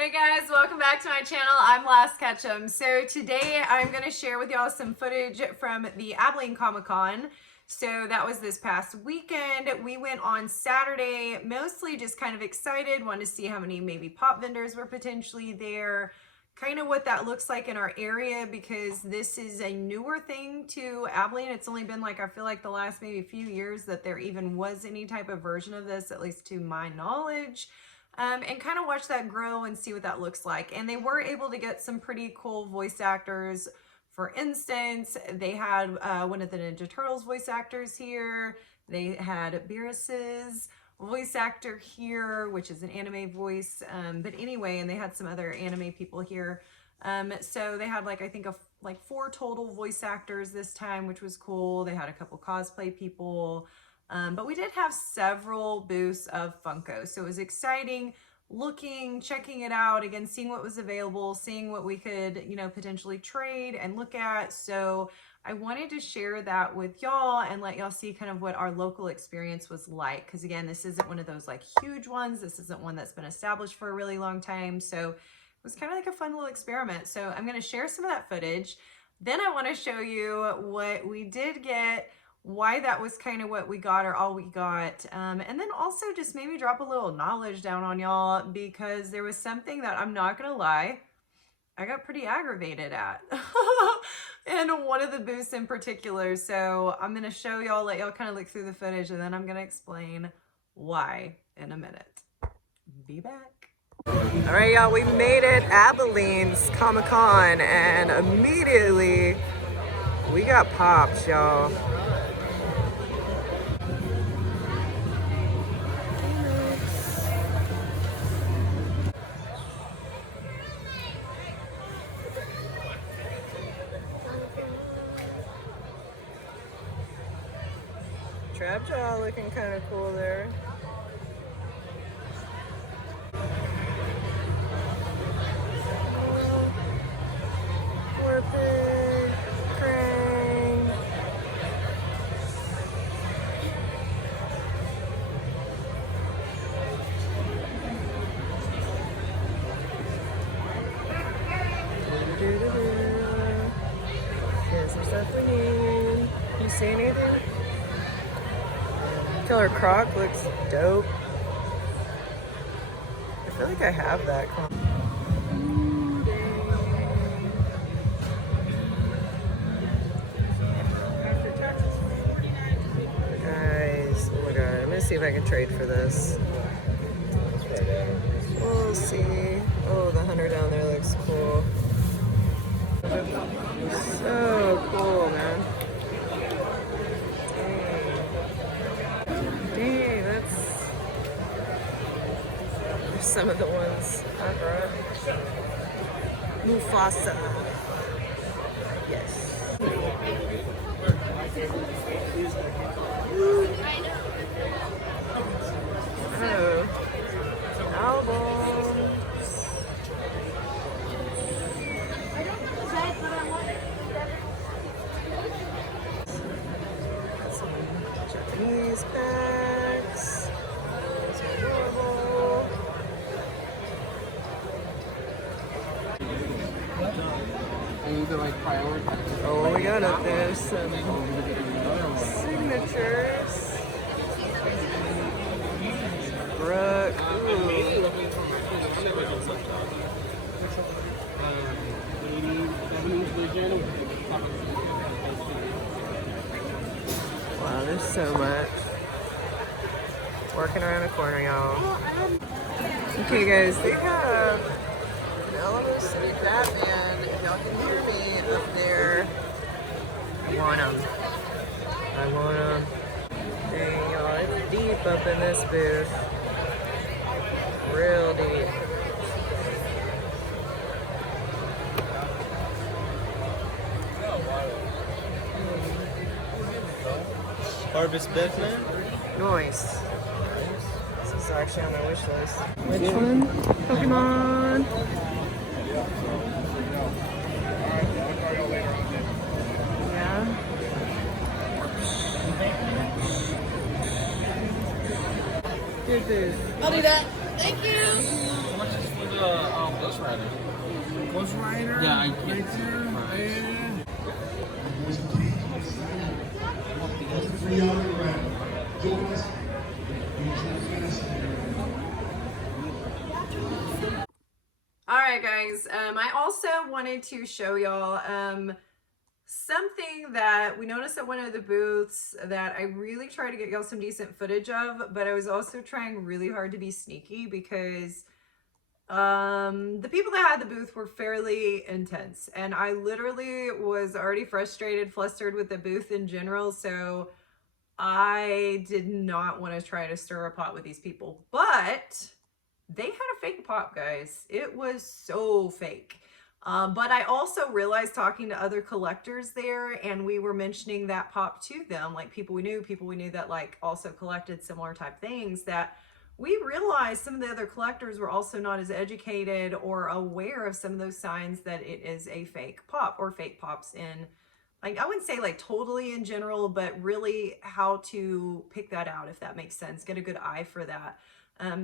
Hey guys, welcome back to my channel. I'm Lass Ketchum. So today I'm going to share with y'all some footage from the Abilene Comic-Con. So that was this past weekend. We went on Saturday, mostly just kind of excited, wanted to see how many maybe pop vendors were potentially there, kind of what that looks like in our area, because this is a newer thing to Abilene. It's only been like, I feel like the last maybe few years that there even was any type of version of this, at least to my knowledge. And kind of watch that grow and see what that looks like. And they were able to get some pretty cool voice actors. For instance, they had one of the Ninja Turtles voice actors here. They had Beerus's voice actor here, which is an anime voice. But anyway, and they had some other anime people here. So they had like, I think like 4 total voice actors this time, which was cool. They had a couple cosplay people. But we did have several booths of Funko, so it was exciting looking, checking it out, again, seeing what was available, seeing what we could, you know, potentially trade and look at. So I wanted to share that with y'all and let y'all see kind of what our local experience was like. Because again, this isn't one of those like huge ones. This isn't one that's been established for a really long time. So it was kind of like a fun little experiment. So I'm going to share some of that footage. Then I want to show you what we did get, why that was kind of what we got or all we got, and then also just maybe drop a little knowledge down on y'all, because there was something that I'm not gonna lie, I got pretty aggravated at in one of the booths in particular. So I'm gonna show y'all, let y'all kind of look through the footage, and then I'm gonna explain why in a minute. Be back. All right, y'all, we made it Abilene's Comic-Con, and immediately we got pops, y'all. Trap jaw looking kind of cool there. Warpig, Krang. Here's some stuff we need. You see anything? Killer Croc looks dope. I feel like I have that. Guys, oh my god, I'm gonna see if I can trade for this. We'll see. Oh, the hunter down there looks cool. So cool, man. Dang, that's some of the ones I brought. Mufasa. Yes. Oh. Albums. Some Japanese packs. Those are adorable. Oh, we got up there some signatures. Brooke. Ooh. Wow, there's so much. Working around a corner, y'all. Okay, guys, they have an Alamo City Batman. If y'all can hear me up there, I want him. I want him. Dang, y'all, it's deep up in this booth. Real deep. Harvest Batman? Nice. This is actually on my wish list. Which one? Pokemon. Yeah. Good booth. I'll do that. Thank you. How much is for the Rider. Ghost Rider? Yeah, right there. And All right, guys. I also wanted to show y'all something that we noticed at one of the booths that I really tried to get y'all some decent footage of, but I was also trying really hard to be sneaky because the people that had the booth were fairly intense, and I literally was already frustrated, flustered with the booth in general, so I did not want to try to stir a pot with these people. But they had a fake pop, guys. It was so fake. But I also realized talking to other collectors there, and we were mentioning that pop to them, like people we knew that like also collected similar type things, that we realized some of the other collectors were also not as educated or aware of some of those signs that it is a fake pop or fake pops in, like, I wouldn't say like totally in general, but really how to pick that out, if that makes sense. Get a good eye for that.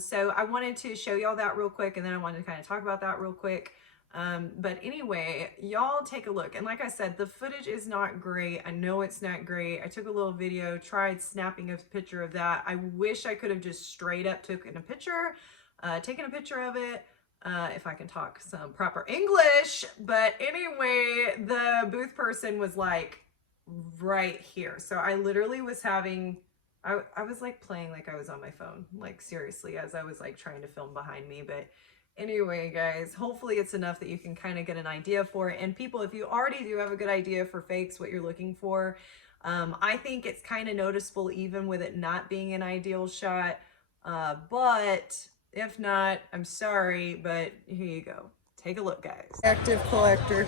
So I wanted to show y'all that real quick, and then I wanted to kind of talk about that real quick. But anyway, y'all take a look. And like I said, the footage is not great. I know it's not great. I took a little video, tried snapping a picture of that. I wish I could have just straight up taken a picture of it. If I can talk some proper English. But anyway, the booth person was like right here. So I literally was having, I was like playing like I was on my phone, like seriously, as I was like trying to film behind me. But anyway, guys, hopefully it's enough that you can kind of get an idea for it. And people, if you already do have a good idea for fakes, what you're looking for, I think it's kind of noticeable even with it not being an ideal shot. But if not, I'm sorry, but here you go. Take a look, guys. Active collector.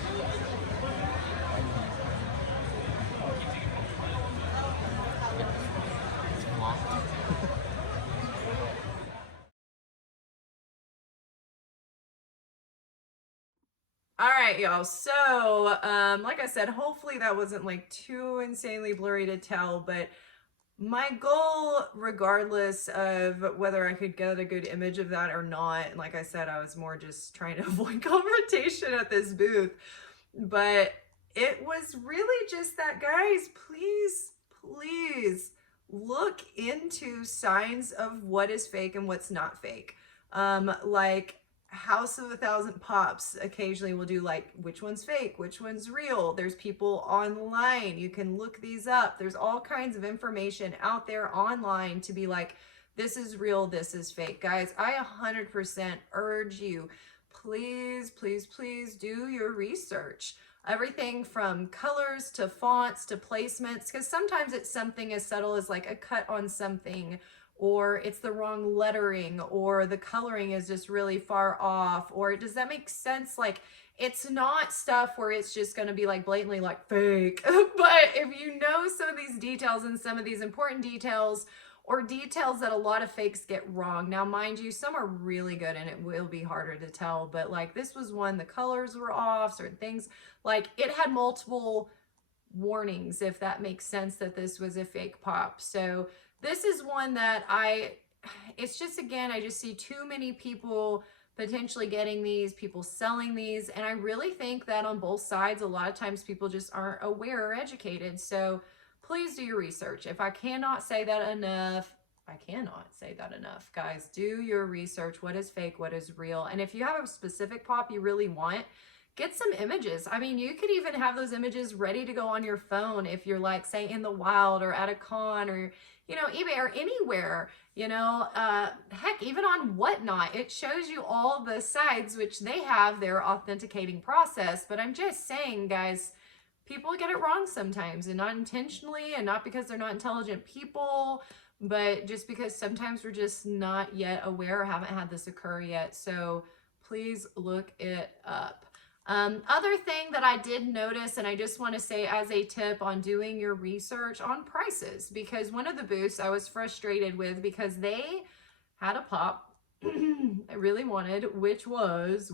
All right, y'all. So, like I said, hopefully that wasn't like too insanely blurry to tell, but my goal, regardless of whether I could get a good image of that or not, and like I said, I was more just trying to avoid confrontation at this booth, but it was really just that, guys, please look into signs of what is fake and what's not fake. Like House of a Thousand Pops occasionally will do like which one's fake, which one's real. There's people online, you can look these up. There's all kinds of information out there online to be like, this is real, this is fake. Guys, I 100% urge you, please do your research. Everything from colors to fonts to placements, because sometimes it's something as subtle as like a cut on something, or it's the wrong lettering, or the coloring is just really far off, or does that make sense? Like, it's not stuff where it's just going to be like blatantly like fake. But if you know some of these details and some of these important details, or details that a lot of fakes get wrong. Now, mind you, some are really good and it will be harder to tell, but like this was one, the colors were off, certain things, like it had multiple warnings, if that makes sense, that this was a fake pop. So this is one that it's just, again, I just see too many people potentially getting these, people selling these, and I really think that on both sides, a lot of times people just aren't aware or educated. So please do your research. If I cannot say that enough, guys. Do your research. What is fake? What is real? And if you have a specific pop you really want, get some images. I mean, you could even have those images ready to go on your phone if you're like, say, in the wild or at a con or, you know, eBay or anywhere, you know, heck, even on Whatnot, it shows you all the sides, which they have their authenticating process. But I'm just saying, guys, people get it wrong sometimes, and not intentionally, and not because they're not intelligent people, but just because sometimes we're just not yet aware or haven't had this occur yet. So please look it up. Other thing that I did notice, and I just want to say as a tip on doing your research on prices, because one of the booths I was frustrated with because they had a pop I really wanted, which was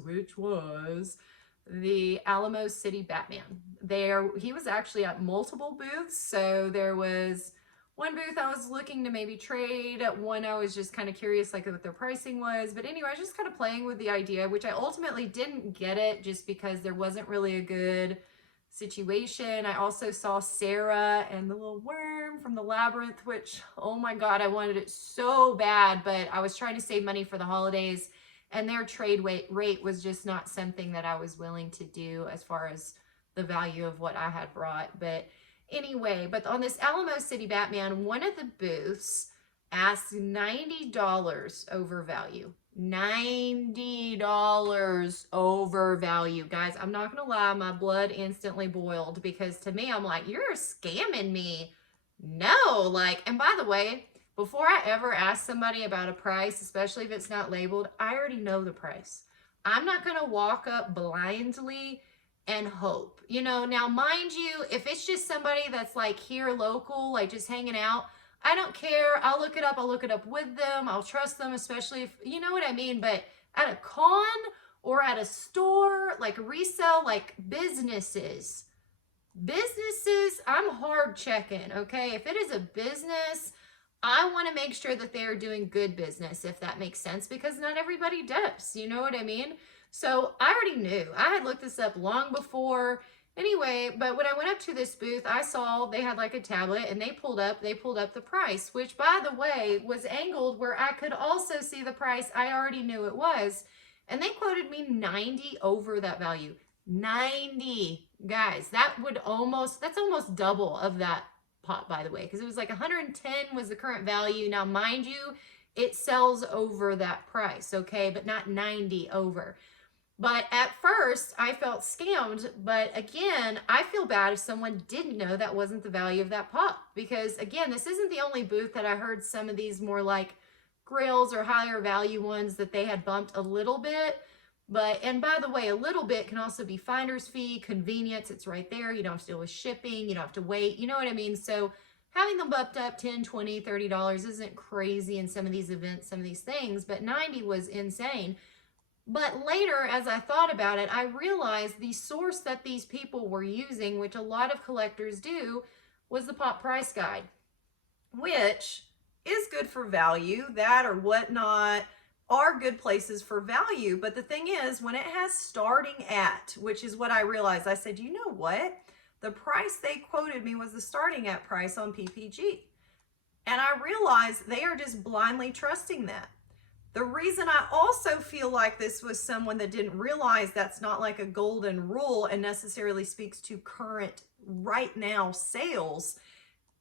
the Alamo City Batman. He was actually at multiple booths. So there was One booth I was looking to maybe trade. One I was just kind of curious like what their pricing was. But anyway, I was just kind of playing with the idea, which I ultimately didn't get it just because there wasn't really a good situation. I also saw Sarah and the little worm from the labyrinth, which, oh my God, I wanted it so bad, but I was trying to save money for the holidays, and their trade rate was just not something that I was willing to do as far as the value of what I had brought. But anyway, but on this Alamo City Batman, one of the booths asked $90 over value. $90 over value. Guys, I'm not gonna lie, my blood instantly boiled because to me, I'm like, you're scamming me. No, like, and by the way, before I ever ask somebody about a price, especially if it's not labeled, I already know the price. I'm not gonna walk up blindly and hope. You know, now mind you, if it's just somebody that's like here local, like just hanging out, I don't care. I'll look it up with them. I'll trust them, especially if, you know what I mean? But at a con or at a store, like resale, like businesses, I'm hard checking, okay? If it is a business, I want to make sure that they are doing good business, if that makes sense, because not everybody does. You know what I mean? So I already knew. I had looked this up long before. Anyway, but when I went up to this booth, I saw they had like a tablet and they pulled up the price, which by the way was angled where I could also see the price. I already knew it was. And they quoted me 90 over that value. 90. Guys, that's almost double of that pop, by the way, because it was like 110 was the current value. Now, mind you, it sells over that price, okay, but not 90 over. But at first, I felt scammed. But again, I feel bad if someone didn't know that wasn't the value of that pop. Because again, this isn't the only booth that I heard some of these more like grails or higher value ones that they had bumped a little bit. But, and by the way, a little bit can also be finder's fee, convenience. It's right there. You don't have to deal with shipping. You don't have to wait. You know what I mean? So having them bumped up $10, $20, $30 isn't crazy in some of these events, some of these things. But 90 was insane. But later, as I thought about it, I realized the source that these people were using, which a lot of collectors do, was the Pop Price Guide, which is good for value. That or whatnot are good places for value. But the thing is, when it has starting at, which is what I realized, I said, you know what? The price they quoted me was the starting at price on PPG. And I realized they are just blindly trusting that. The reason I also feel like this was someone that didn't realize that's not like a golden rule and necessarily speaks to current right now sales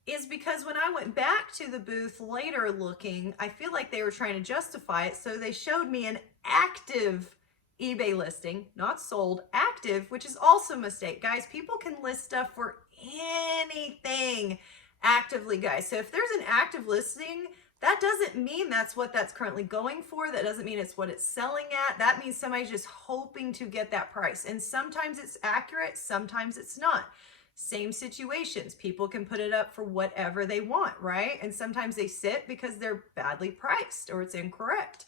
is because when I went back to the booth later looking, I feel like they were trying to justify it. So they showed me an active eBay listing, not sold, active, which is also a mistake. Guys, people can list stuff for anything actively, guys. So if there's an active listing, that doesn't mean that's what that's currently going for. That doesn't mean it's what it's selling at. That means somebody's just hoping to get that price. And sometimes it's accurate, sometimes it's not. Same situations. People can put it up for whatever they want, right? And sometimes they sit because they're badly priced or it's incorrect.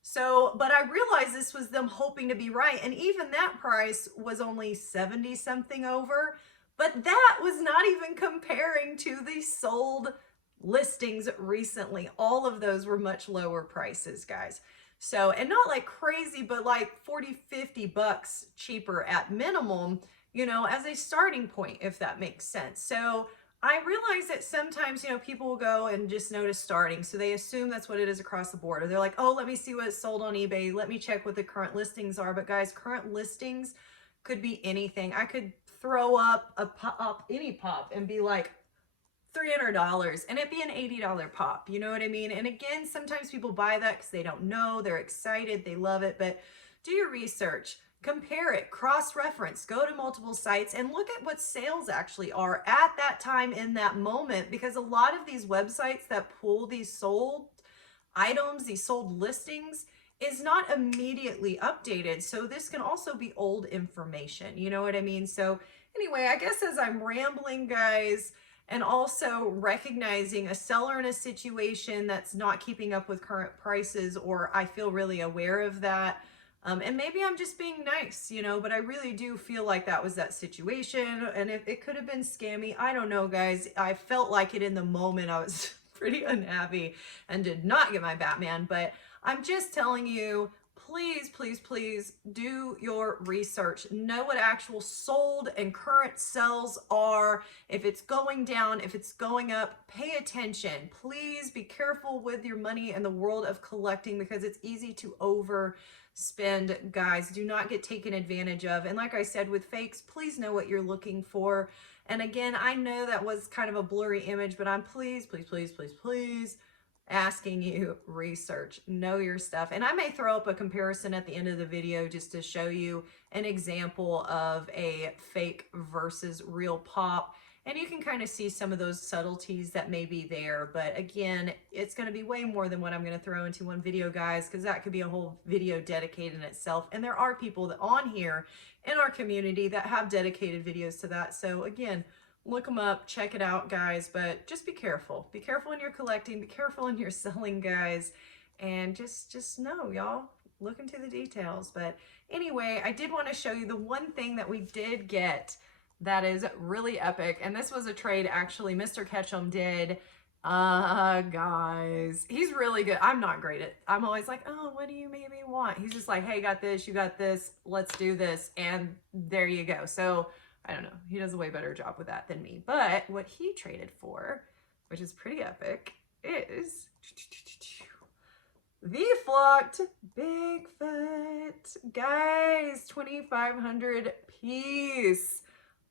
So, but I realized this was them hoping to be right. And even that price was only 70 something over. But that was not even comparing to the sold listings recently. All of those were much lower prices, guys. So, and not like crazy, but like 40, 50 bucks cheaper at minimum, you know, as a starting point, if that makes sense. So I realize that sometimes, you know, people will go and just notice starting. So they assume that's what it is across the board. Or they're like, oh, let me see what it's sold on eBay. Let me check what the current listings are. But guys, current listings could be anything. I could throw up any pop and be like, $300 and it'd be an $80 pop. You know what I mean? And again, sometimes people buy that because they don't know, they're excited, they love it, but do your research, compare it, cross-reference, go to multiple sites and look at what sales actually are at that time in that moment, because a lot of these websites that pull these sold items, these sold listings, is not immediately updated. So this can also be old information. You know what I mean? So anyway, I guess as I'm rambling, guys, and also recognizing a seller in a situation that's not keeping up with current prices, or I feel really aware of that, And maybe I'm just being nice, you know, but I really do feel like that was that situation. And if it could have been scammy, I don't know, guys. I felt like it in the moment. I was pretty unhappy and did not get my Batman. But I'm just telling you, please, please, please do your research. Know what actual sold and current sells are. If it's going down, if it's going up, pay attention. Please be careful with your money in the world of collecting because it's easy to overspend, guys. Do not get taken advantage of. And like I said, with fakes, please know what you're looking for. And again, I know that was kind of a blurry image, but I'm please, please, please, please, please asking you research, know your stuff. And I may throw up a comparison at the end of the video just to show you an example of a fake versus real pop. And you can kind of see some of those subtleties that may be there. But again, it's going to be way more than what I'm going to throw into one video, guys, because that could be a whole video dedicated in itself. And there are people that on here in our community that have dedicated videos to that. So again, look them up, check it out, guys, but just be careful. Be careful when you're collecting, be careful when you're selling, guys, and just know, y'all, look into the details. But anyway, I did want to show you the one thing that we did get that is really epic, and this was a trade, actually, Mr. Ketchum did. Guys, he's really good. I'm not great at, I'm always like, oh, what do you maybe want? He's just like, hey, got this, you got this, let's do this, and there you go. So I don't know. He does a way better job with that than me. But what he traded for, which is pretty epic, is the Flocked Bigfoot. Guys, 2,500 piece.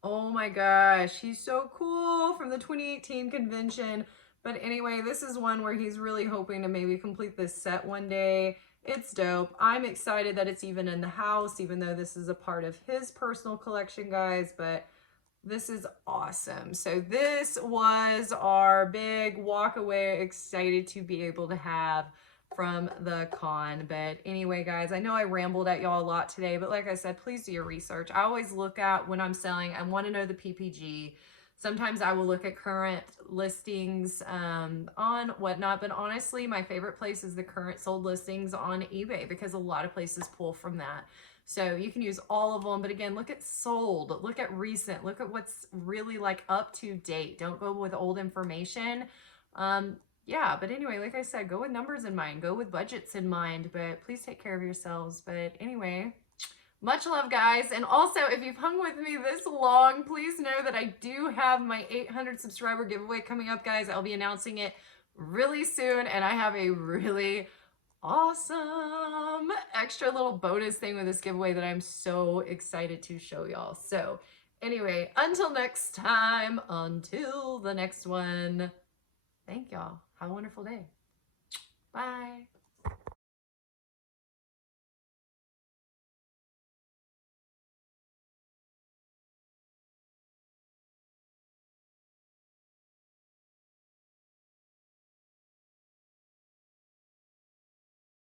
Oh my gosh. He's so cool from the 2018 convention. But anyway, this is one where he's really hoping to maybe complete this set one day. It's dope. I'm excited that it's even in the house, even though this is a part of his personal collection, guys, but this is awesome. So this was our big walk away, excited to be able to have from the con. But anyway, guys, I know I rambled at y'all a lot today, but like I said, please do your research. I always look at when I'm selling, I want to know the PPG. Sometimes I will look at current listings on whatnot, but honestly, my favorite place is the current sold listings on eBay because a lot of places pull from that. So you can use all of them, but again, look at sold, look at recent, look at what's really like up to date. Don't go with old information. Yeah, but anyway, like I said, go with numbers in mind, go with budgets in mind, but please take care of yourselves. But anyway, much love, guys. And also, if you've hung with me this long, please know that I do have my 800 subscriber giveaway coming up, guys. I'll be announcing it really soon, and I have a really awesome extra little bonus thing with this giveaway that I'm so excited to show y'all. So anyway, until next time, until the next one, thank y'all. Have a wonderful day. Bye.